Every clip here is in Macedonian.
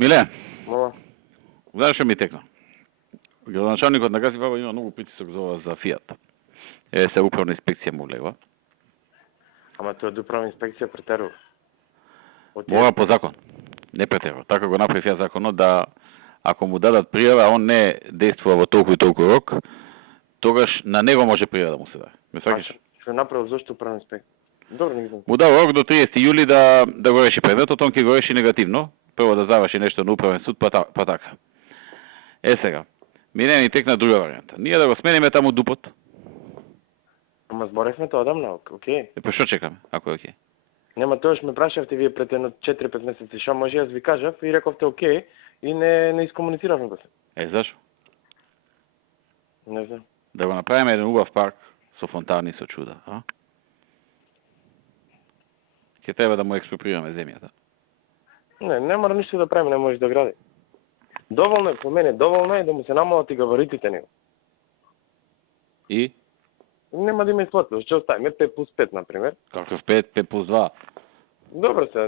Миле, Мола. знаеш што ми текна? Градоначалникот на Гази Баба има многу притисок за Фијат. Се управна инспекција му влегва. Ама тоа е управна инспекција претерува. Мора по закон. Не претерува. Така го направи Фијат законот да ако му дадат пријава, а он не действува во толку и толку рок, тогаш на него може пријава да му се даде. Ме сваќаш? Што направил зошто управна инспекција? Добро, не знам. Му дава рок до 30 јули да го реши предметот, он ќе го реши негативно. Прво да заврши нешто на управен суд, па така. Сега, мине ни текна друга варијанта. Ние да го смениме таму дупот. Ама зборевме тоа одамна, окей. Па што чекаме, ако е окей? Нема, тоаш ме прашавте вие пред едно 4-5 месеци, што може, јас ви кажав и рековте окей и не искомунициравме го се. Зашо? Не знам. Да го направиме еден убав парк со фонтани, со чуда, а? Ќе треба да му експроприираме земјата. Не мора ништо да правиме, не може да гради. Доволно е, по мене, доволно е да му се намалат и габаритите него. И? Нема да има исплатено, што оставиме 5+5, например. Каков 5+2? Добро се,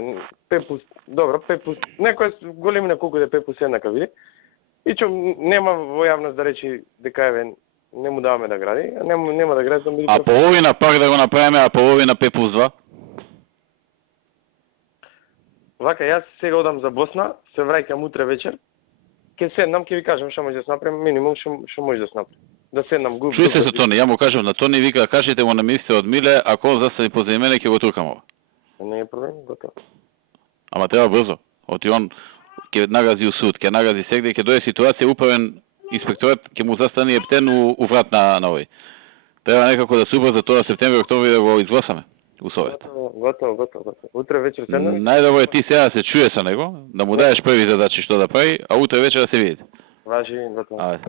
5+... Некој големина колку да е 5+1 ка види. И што нема во јавност да речи дека еве не му даваме да гради, нема да гради, да биде. А половина пак да го направиме, а половина 5+2? Вака, јас сега одам за Босна, се враќам утре вечер. Ке седнам, ке ви кажам што може да се направи, минимум што може да се направи. Да седнам губи. Чуј се со Тони, ја му кажам на Тони, вика, кажете му на министерот Миле, ако он застани позади мене, ќе го туркам ова. Не е проблем, готово. Ама треба брзо. Оти он ќе нагази у суд, ќе нагази сегде, ќе дојде ситуација, управен инспекторат ќе му застани ептен у врат на овој. Треба некако да се убрза тоа септември, октомври да го изгласаме у совет. Готово. Утре вечер седнам. Најдобро е ти сега да се чуе со него, да му даеш први задачи што да прави, а утре вечер да се видите. Важи, готово. Ајде.